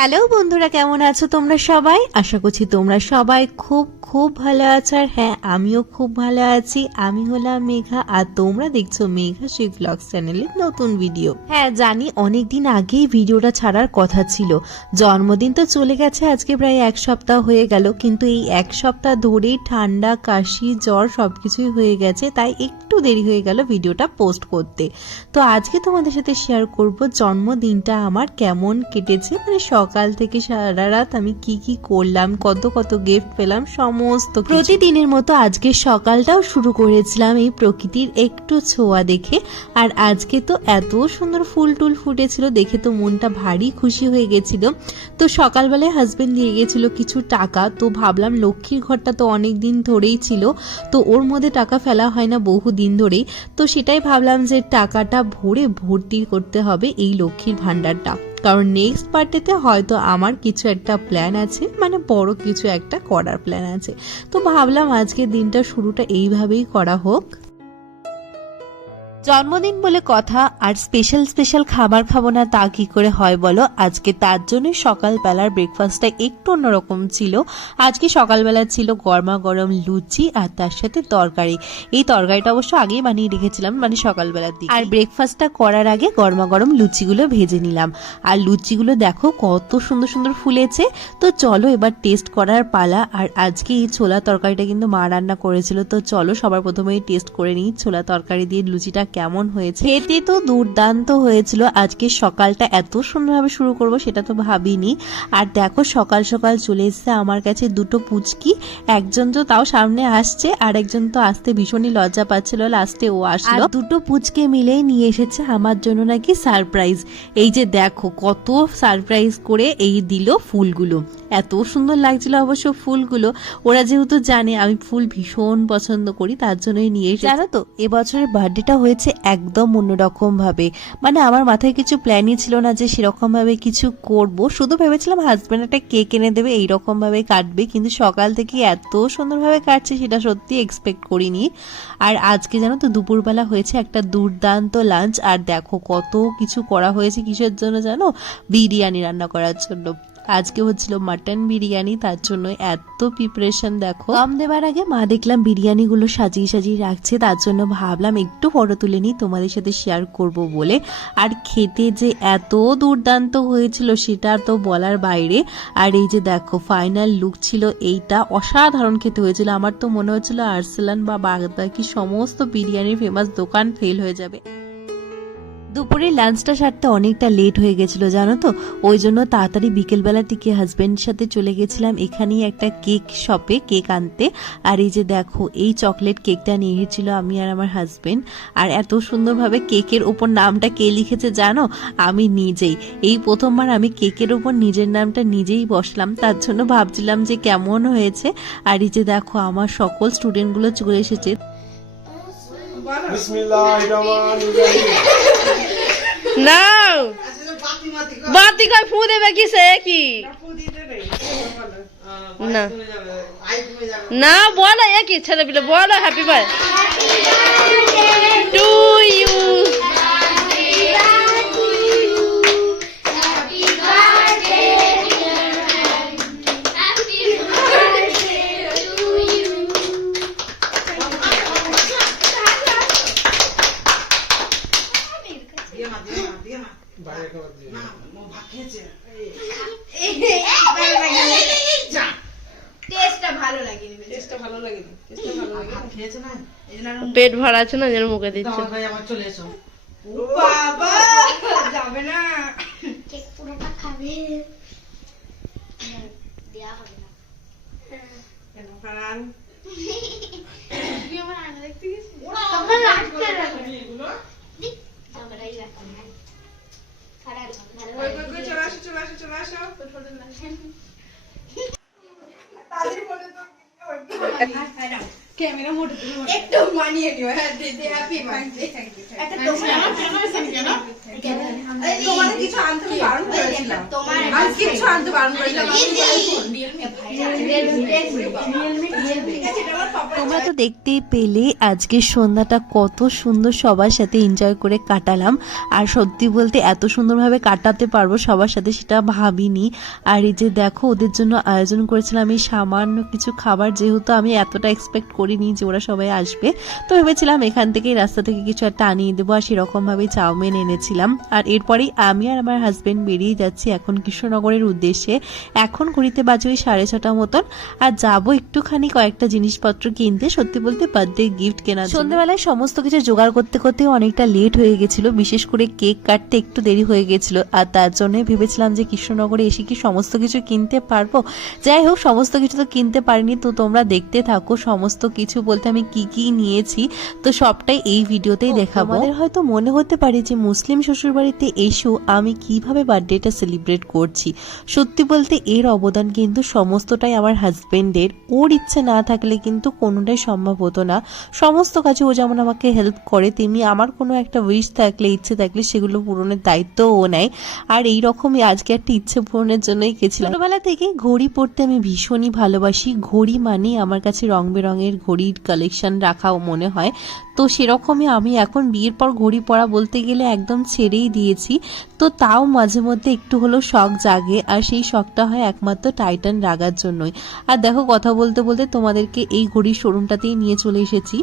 Hello বন্ধুরা কেমন আছো তোমরা সবাই? আশা করছি তোমরা সবাই খুব খুব ভালো আছো আর হ্যাঁ আমিও খুব ভালো আছি। আমি হলাম মেঘা, আর তোমরা দেখছ মেঘা শ্রী ব্লগস চ্যানেলের নতুন ভিডিও হ্যাঁ জানি অনেক দিন আগেই ভিডিওটা ছাড়ার কথা ছিল। জন্মদিন তো চলে গেছে, আজকে প্রায় এক সপ্তাহ হয়ে গেল, কিন্তু এই এক সপ্তাহ ধরেই ঠান্ডা, কাশি, জ্বর সবকিছুই হয়ে গেছে, তাই একটু দেরি হয়ে গেল ভিডিওটা পোস্ট করতে। তো আজকে তোমাদের সাথে শেয়ার করব জন্মদিনটা আমার কেমন কেটেছে মানে সকাল থেকে সারা রাত আমি কি কি করলাম, কত কত গিফট পেলাম সমস্ত প্রতিদিনের মতো আজকে সকালটাও শুরু করেছিলাম এই প্রকৃতির একটু ছোঁয়া দেখে। আর আজকে তো এত সুন্দর ফুল টুল ফুটেছিল, দেখে তো মনটা ভারী খুশি হয়ে গেছিল। তো সকালবেলায় হাজবেন্ড দিয়ে গেছিল কিছু টাকা, তো ভাবলাম লক্ষ্মীর ঘরটা তো অনেক দিন ধরেই ছিল, তো ওর মধ্যে টাকা ফেলা হয় না বহু দিন ধরেই। তো সেটাই ভাবলাম যে টাকাটা ভরে ভর্তি করতে হবে এই লক্ষ্মীর ভান্ডারটা কারণ নেক্সট পার্টিতে হয়তো আমার কিছু একটা প্ল্যান আছে মানে বড় কিছু একটা করার প্ল্যান আছে। তো ভাবলাম আজকে দিনটা শুরুটা এইভাবেই করা হোক। জন্মদিন বলে কথা আর স্পেশাল স্পেশাল খাবার খাব না তা কি করে হয় বলো? আজকে তার জন্য সকালবেলার ব্রেকফাস্টটা একটু অন্যরকম ছিল। আজকে সকালবেলা ছিল গরমা গরম লুচি আর তার সাথে তরকারি। এই তরকারিটা অবশ্য আগেই বানিয়ে রেখেছিলাম মানে সকালবেলার দিকে। আর ব্রেকফাস্টটা করার আগে গরমা গরম লুচিগুলো ভেজে নিলাম। আর লুচিগুলো দেখো কত সুন্দর সুন্দর ফুলেছে। তো চলো এবার টেস্ট করার পালা। আর আজকে এই ছোলা তরকারিটা কিন্তু মা রান্না করেছিল। তো চলো সবার প্রথমেই টেস্ট করে নিই ছোলা তরকারি দিয়ে লুচিটা কেমন হয়েছে? খেতে তো দুর্দান্ত হয়েছিল। আজকে সকালটা এত সুন্দরভাবে শুরু করব সেটা তো ভাবিনি। আর দেখো সকাল সকাল চলে এসেছে আমার কাছে দুটো পুচকি। একজন তো তাও সামনে আসছে আর একজন তো আসতে ভীষণই লজ্জা পাচ্ছিল। লাস্টে ও আসলো। দুটো পুচকে মিলেই নিয়ে এসেছে আমার জন্য নাকি সারপ্রাইজ এই যে দেখো কত সারপ্রাইজ করে এই দিল ফুলগুলো। এত সুন্দর লাগছিল অবশ্য ফুলগুলো। ওরা যেহেতু জানে আমি ফুল ভীষণ পছন্দ করি তার জন্যই নিয়ে এসেছি। জানো তো এবছরের বার্থডেটা হয়েছে একদম অন্যরকম ভাবে মানে আমার মাথায় কিছু প্ল্যানই ছিল না যে সেরকমভাবে কিছু করব। শুধু ভেবেছিলাম হাজব্যান্ড একটা কেক এনে দেবে এইরকম ভাবে কাটবে। কিন্তু সকাল থেকে এত সুন্দরভাবে কাটছে সেটা সত্যি এক্সপেক্ট করিনি। আর আজকে জানো তো দুপুরবেলা হয়েছে একটা দুর্দান্ত লাঞ্চ আর দেখো কত কিছু করা হয়েছে কিসের জন্য জানো? বিরিয়ানি রান্না করার জন্য। আজকে হচ্ছিল মাটন বিরিয়ানি, তার জন্য এত প্রিপারেশন দেখো। দম দেবার আগে মা দেখলাম বিরিয়ানিগুলো সাজিয়ে সাজিয়ে রাখছে, তার জন্য ভাবলাম একটু ফটো তুলে নিই, তোমাদের সাথে শেয়ার করব বলে। আর খেতে যে এত দুর্দান্ত হয়েছিল সেটা তো বলার বাইরে। আর এই যে দেখো ফাইনাল লুক ছিল এইটা, অসাধারণ খেতে হয়েছিল। আমার তো মনে হচ্ছিল আর্সেলান বা বাগদাকি সমস্ত বিরিয়ানির ফেমাস দোকান ফেল হয়ে যাবে। দুপুরে লাঞ্চটা সারতে অনেকটা লেট হয়ে গেছিল, জানো তো? ওই জন্য তাড়াতাড়ি বিকেলবেলা থেকে হাজব্যান্ডের সাথে চলে গেছিলাম। এখানেই একটা কেক শপে কেক আনতে। আর এই যে দেখো, এই চকলেট কেকটা নিয়ে এসেছিল আমি আর আমার হাজব্যান্ড আর এত সুন্দরভাবে কেকের ওপর নামটা কে লিখেছে জানো? আমি নিজেই। এই প্রথমবার আমি কেকের ওপর নিজের নামটা নিজেই বসলাম। তার জন্য ভাবছিলাম যে কেমন হয়েছে। আর এই যে দেখো, আমার সকল স্টুডেন্টগুলো চলে এসেছে। বিসমিল্লাহিররহমানিররহিম না। বাতি কয় ফু দেবে কি সে কি? না না। বলো এ কি ছেলে পিলে বলো হ্যাপি বার্থ টু বাইরে খাবার দিয়ে পেট ভরা আছে না যেন মুখে দিচ্ছে কেক পুরোটা খাবে দেয়া হবে না তুই আমার আয়না দেখতে গেছিস? তখন রাখতে রাখবে। আমরাই রাখতাম না। খারাপ, ভালো লাগে। একটু মানিয়ে নিও হ্যাঁ দিদি হ্যাপি বার্থডে থ্যাংক ইউ তোমার কিছু আনতে বারণ করেছিলাম। আমি কিছু আনতে বারণ করেছিলাম। তোমরা তো দেখতেই পেলে, আজকে সন্ধ্যাটা কত সুন্দর সবার সাথে এনজয় করে কাটালাম। আর সত্যি বলতে এত সুন্দরভাবে কাটাতে পারব সবার সাথে সেটা ভাবিনি। আর এই যে দেখো, ওদের জন্য আয়োজন করেছিলাম এই সামান্য কিছু খাবার, যেহেতু আমি এতটা এক্সপেক্ট করিনি যে ওরা সবাই আসবে। তো ভেবেছিলাম এখান থেকেই রাস্তা থেকে কিছু একটা আনিয়ে দেবো আর সেরকমভাবেই চাউমিন এনেছিলাম। আর এরপরেই আমি আর আমার হাজবেন্ড বেরিয়ে যাচ্ছি এখন কৃষ্ণনগরের উদ্দেশ্যে। এখন ঘড়িতে বাজে ওই সাড়ে ছটা মতন আর যাব একটুখানি কয়েকটা জিনিসপত্র কিনতে সত্যি বলতে বার্থডে গিফট কেনা। সন্ধ্যেবেলায় সমস্ত কিছু জোগাড় করতে করতে অনেকটা লেট হয়ে গেছিল বিশেষ করে কেক কাটতে একটু দেরি হয়ে গেছিল আর তার জন্য ভেবেছিলাম যে কৃষ্ণনগরে এসে কি সমস্ত কিছু কিনতে পারব। যাই হোক সমস্ত কিছু তো কিনতে পারিনি তো তোমরা দেখতে থাকো সমস্ত কিছু বলতে আমি কি কি নিয়েছি তো সবটাই এই ভিডিওতেই দেখাবো। আমাদের হয়তো মনে হতে পারে যে মুসলিম শ্বশুরবাড়িতে এসেও আমি কীভাবে বার্থডেটা সেলিব্রেট করছি। সত্যি বলতে এর অবদান কিন্তু সমস্তটাই আমার হাজবেন্ডের ওর ইচ্ছে না থাকলে কিন্তু কোনোটাই সম্ভব হতো না। সমস্ত কাজে ও যেমন আমাকে হেল্প করে, তেমনি আমার কোনো একটা উইশ থাকলে, ইচ্ছে থাকলে সেগুলো পূরণের দায়িত্ব ও নেয়। আর এই রকমই আজকে একটা ইচ্ছে পূরণের জন্যই গেছিলাম। ছোটবেলা থেকে ঘড়ি পড়তে আমি ভীষণই ভালোবাসি। ঘড়ি মানে আমার কাছে রং বেরঙের ঘড়ির কালেকশন রাখাও মনে হয়। তো সেরকমই আমি এখন বিয়ের পর ঘড়ি পরা বলতে গেলে একদম ছেড়েই দিয়েছি। তো তাও মাঝে মধ্যে একটু হলেও শখ জাগে, আর সেই শখটা হয় একমাত্র টাইটান রাগার জন্যই। আর দেখো কথা বলতে বলতে তোমাদেরকে এই ঘড়ির শোরুমটাতেই নিয়ে চলে এসেছি।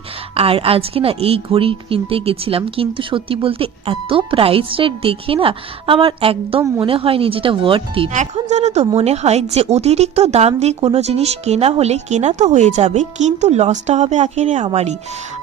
আর আজকে না এই ঘড়ি কিনতে গেছিলাম, কিন্তু সত্যি বলতে এত প্রাইস রেট দেখে না আমার একদম মনে হয়নি যেটা ওয়ার্থ ইট এখন জানো তো মনে হয় যে অতিরিক্ত দাম দিয়ে কোনো জিনিস কেনা হলে কেনা তো হয়ে যাবে, কিন্তু লসটা হবে আখেরে আমারই।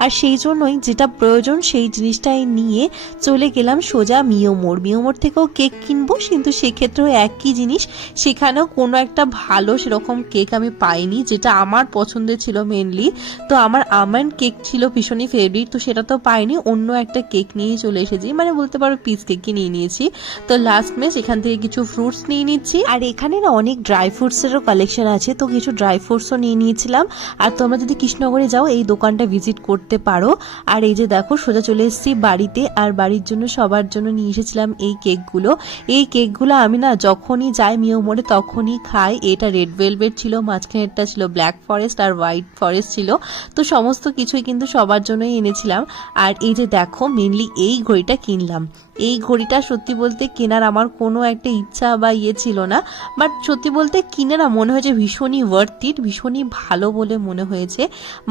আর সেই জন্যই যেটা প্রয়োজন সেই জিনিসটাই নিয়ে চলে গেলাম সোজা মিওমোর মিওমোর থেকেও কেক কিনবো, কিন্তু সেক্ষেত্রেও একই জিনিস, সেখানেও কোনো একটা ভালো সেরকম কেক আমি পাইনি, যেটা আমার পছন্দের ছিল মেনলি তো আমার আমন্ড কেক ছিল ভীষণই ফেভারিট তো সেটা তো পাইনি, অন্য একটা কেক নিয়েই চলে এসেছি মানে বলতে পারো পিস কেকই নিয়ে নিয়েছি। তো লাস্ট ম্যাচ এখান থেকে কিছু ফ্রুটস নিয়ে নিচ্ছি। আর এখানে না অনেক ড্রাই ফ্রুটসেরও কালেকশন আছে, তো কিছু ড্রাই ফ্রুটসও নিয়ে নিয়েছিলাম। আর তোমরা যদি কৃষ্ণনগরে যাও, এই দোকানটা ভিজিট করতে পারো। আর এই যে দেখো, সোজা চলে এসেছি বাড়িতে, আর বাড়ির জন্য সবার জন্য নিয়ে এসেছিলাম এই কেকগুলো। এই কেকগুলো আমি না যখনই যাই মিও মোড়ে তখনই খাই। এটা রেড ভেলভেট ছিল, মাঝখানেরটা ছিল ব্ল্যাক ফরেস্ট আর হোয়াইট ফরেস্ট ছিল। তো সমস্ত কিছুই কিন্তু সবার জন্যই এনেছিলাম। আর এই যে দেখো মেনলি এই ঘড়িটা কিনলাম। এই ঘড়িটা সত্যি বলতে কেনার আমার কোনো একটা ইচ্ছা বা ইয়ে ছিল না বাট সত্যি বলতে কিনে না, মনে হয়েছে ভীষণই ওয়ার্থ ইট ভীষণই ভালো বলে মনে হয়েছে।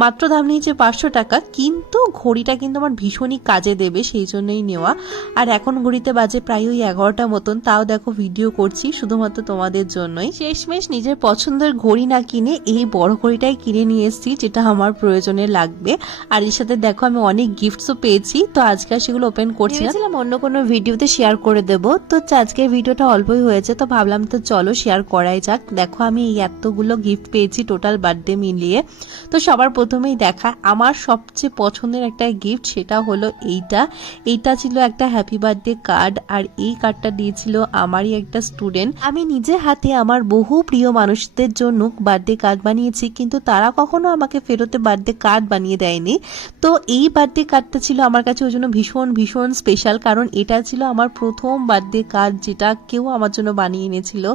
মাত্র দাম নিয়েছে পাঁচশো টাকা, কিন্তু ঘড়িটা কিন্তু আমার ভীষণই কাজে দেবে, সেই জন্যই নেওয়া। আর এখন ঘড়িতে বাজে প্রায় ওই এগারোটা মতন, তাও দেখো ভিডিও করছি, শুধুমাত্র তোমাদের জন্যই। শেষমেশ নিজের পছন্দের ঘড়ি না কিনে এই বড় ঘড়িটাই কিনে নিয়ে এসেছি, যেটা আমার প্রয়োজনে লাগবে। আর এর সাথে দেখো আমি অনেক গিফটসও পেয়েছি, তো আজকে সেগুলো ওপেন করছি না। ভেবেছিলাম অন্য কোনো ভিডিওতে শেয়ার করে দেব। তো আজকের ভিডিওটা অল্পই হয়েছে, তো ভাবলাম তো চলো শেয়ার করাই যাক। দেখো আমি এই এতগুলো গিফট পেয়েছি টোটাল বার্থডে মিলিয়ে। তো সবার প্রথমেই দেখা, আমার সবচেয়ে পছন্দের একটা গিফট সেটা হলো এইটা। এইটা ছিল একটা হ্যাপি বার্থডে কার্ড আর এই কার্ডটা দিয়েছিল আমারই একটা স্টুডেন্ট আমি নিজে হাতে আমার বহু প্রিয় মানুষদের জন্য বার্থডে কার্ড বানিয়েছি, কিন্তু তারা কখনো আমাকে ফেরতে বার্থডে কার্ড বানিয়ে দেয়নি। তো এই বার্থডে কার্ডটা ছিল আমার কাছে ওই জন্য ভীষণ ভীষণ স্পেশাল কারণ এটা ছিল আমার প্রথম বার্থডে কার্ড যেটা কেউ আমার জন্য বানিয়ে এনেছিল।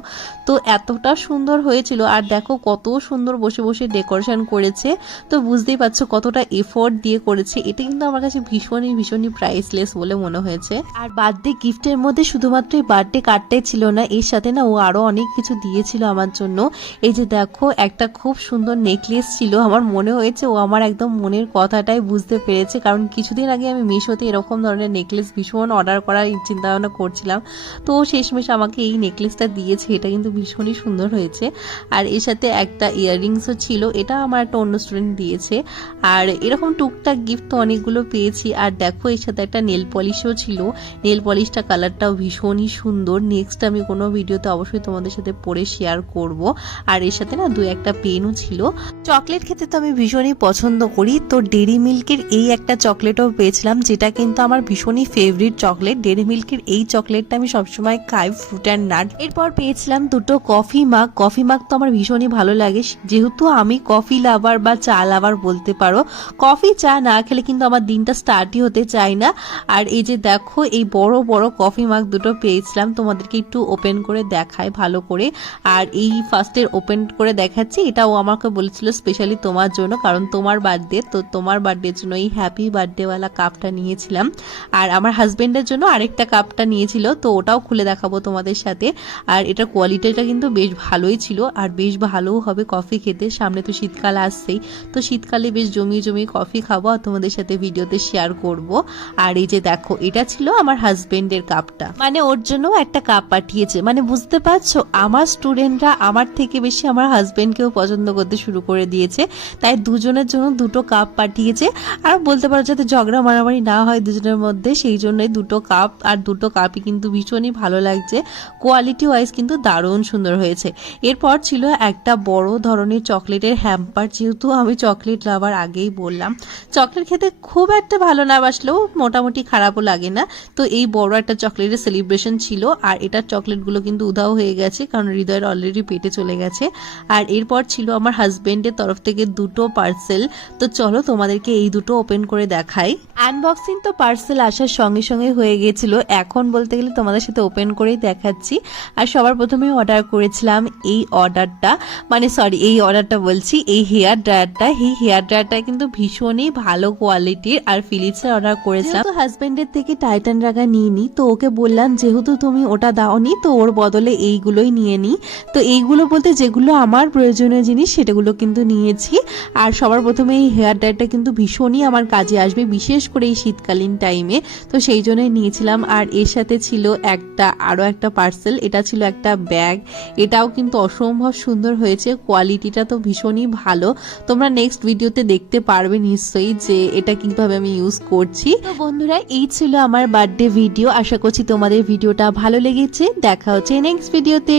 তো এতটা সুন্দর হয়েছিল আর দেখো কত সুন্দর বসে বসে ডেকোরেশন করেছে। তো বুঝতেই পারছ কতটা এফোর্ট দিয়ে করেছে। এটা কিন্তু আমার কাছে ভীষণই ভীষণই প্রাইসলেস বলে মনে হয়েছে। আর বার্থডে গিফটের মধ্যে শুধুমাত্র এই বার্থডে কার্ডটাই ছিল না, এর সাথে না ও আরও অনেক কিছু দিয়েছিল আমার জন্য। এই যে দেখো, একটা খুব সুন্দর নেকলেস ছিল। আমার মনে হয়েছে ও আমার একদম মনের কথাটাই বুঝতে পেরেছে। কারণ কিছুদিন আগে আমি মিশোতে এরকম ধরনের নেকলেস ভীষণ অর্ডার করার চিন্তা ভাবনা করছিলাম। তো শেষমেশ আমাকে এই নেকলেসটা দিয়েছে। এটা কিন্তু ভীষণই সুন্দর হয়েছে। আর এর সাথে একটা ইয়াররিংসও ছিল। এটা আমার একটা অন্য স্টুডেন্ট দিয়েছে। আর এরকম টুকটাক গিফট তো অনেকগুলো পেয়েছি। আর দেখো, এর সাথে একটা নেল পলিশও ছিল। নেল পলিশটা কালারটাও ভীষণই সুন্দর। নেক্সট আমি কোনো ভিডিওতে অবশ্যই তোমাদের সাথে পরে শেয়ার করব। আর এর সাথে না দু একটা পেনও ছিল। চকলেট খেতে তো আমি ভীষণই পছন্দ করি। তো ডেরি মিল্কের এই একটা চকলেটও পেয়েছিলাম, যেটা কিন্তু আমার ভীষণই ফেভারিট চকলেট। চকলেট ডেরি মিল্কের এই চকলেটটা আমি সবসময় খাই ফ্রুট অ্যান্ড নাট এরপর পেয়েছিলাম দুটো কফি মাগ কফি মাগ তো আমার ভীষণই ভালো লাগে। যেহেতু আমি কফি লাভার বা চা লাভার বলতে পারো কফি চা না খেলে কিন্তু আমার দিনটা স্টার্টই হতে চায় না। আর এই যে দেখো, এই বড় বড় কফি মাগ দুটো পেয়েছিলাম, তোমাদেরকে একটু ওপেন করে দেখায় ভালো করে। আর এই ফার্স্টের ওপেন করে দেখাচ্ছি, এটাও আমাকে বলেছিল স্পেশালি তোমার জন্য, কারণ তোমার বার্থডে তো তোমার বার্থডের জন্য এই হ্যাপি বার্থডেওয়ালা কাপটা নিয়েছিলাম। আর আমার হাজবেন্ডের জন্য আরেকটা কাপটা নিয়েছিল, তো ওটাও খুলে দেখাবো তোমাদের সাথে। আর এটার কোয়ালিটিটা কিন্তু বেশ ভালোই ছিল, আর বেশ ভালোও হবে কফি খেতে। সামনে তো শীতকাল আসছেই, তো শীতকালে বেশ জমিয়ে জমিয়ে কফি খাব আর তোমাদের সাথে ভিডিওতে শেয়ার করব। আর এই যে দেখো, এটা ছিল আমার হাজবেন্ডের কাপটা মানে ওর জন্য একটা কাপ পাঠিয়েছে। মানে বুঝতে পারছ, আমার স্টুডেন্টরা আমার থেকে বেশি আমার হাজবেন্ডকেও পছন্দ করতে শুরু করে দিয়েছে। তাই দুজনের জন্য দুটো কাপ পাঠিয়েছে। আর বলতে পারো যাতে ঝগড়া মারামারি না হয় দুজনের মধ্যে, সেই জন্যই দুটো কাপ আর দুটো কাপই কিন্তু ভীষণই ভালো লাগছে। কোয়ালিটি ওয়াইজ কিন্তু দারুণ সুন্দর হয়েছে। এরপর ছিল একটা বড় ধরনের চকলেটের হ্যাম্পার যেহেতু আমি চকলেট লাভার আগেই বললাম। চকলেট খেতে খুব একটা ভালো না, বাসলেও মোটামুটি খারাপও লাগে না। তো এই বড় একটা চকলেটের সেলিব্রেশন ছিল, আর এটার চকলেটগুলো কিন্তু উধাও হয়ে গেছে, কারণ হৃদয়ের অলরেডি পেটে চলে গেছে। আর এরপর ছিল আমার হাজবেন্ডের তরফ থেকে দুটো পার্সেল তো চলো তোমাদেরকে এই দুটো ওপেন করে দেখাই। আনবক্সিং তো পার্সেল আসার সঙ্গে সঙ্গে হয়ে গেছিল এখন বলতে গেলে তোমাদের সাথে ওপেন করেই দেখাচ্ছি। আর সবার প্রথমে অর্ডার করেছিলাম এই অর্ডারটা মানে সরি এই অর্ডারটা বলছি, এই হেয়ার ড্রায়ারটা এই হেয়ার ড্রায়ারটা কিন্তু ভীষণই ভালো কোয়ালিটির আর ফিলিপসের অর্ডার করেছিলাম। তো হাজবেন্ডের থেকে টাইটান রাগা নিয়ে নি তো ওকে বললাম, যেহেতু তুমি ওটা দাওনি, তো ওর বদলে এইগুলোই নিয়ে নি। তো এইগুলো বলতে যেগুলো আমার প্রয়োজনীয় জিনিস সেটাগুলো কিন্তু নিয়েছি। আর সবার প্রথমে এই হেয়ার ড্রায়ারটা কিন্তু ভীষণই আমার কাজে আসবে, বিশেষ করে এই শীতকালীন টাইমে তো সেই জন্যই নিয়েছিলাম আর এর সাথে ছিল একটা আরও একটা পার্সেল এটা ছিল একটা ব্যাগ এটাও কিন্তু অসম্ভব সুন্দর হয়েছে কোয়ালিটিটা তো ভীষণই ভালো। তোমরা নেক্সট ভিডিওতে দেখতে পারবে নিশ্চয়ই যে এটা কীভাবে আমি ইউজ করছি। বন্ধুরা, এই ছিল আমার বার্থডে ভিডিও আশা করছি তোমাদের ভিডিওটা ভালো লেগেছে। দেখা হচ্ছে নেক্সট ভিডিওতে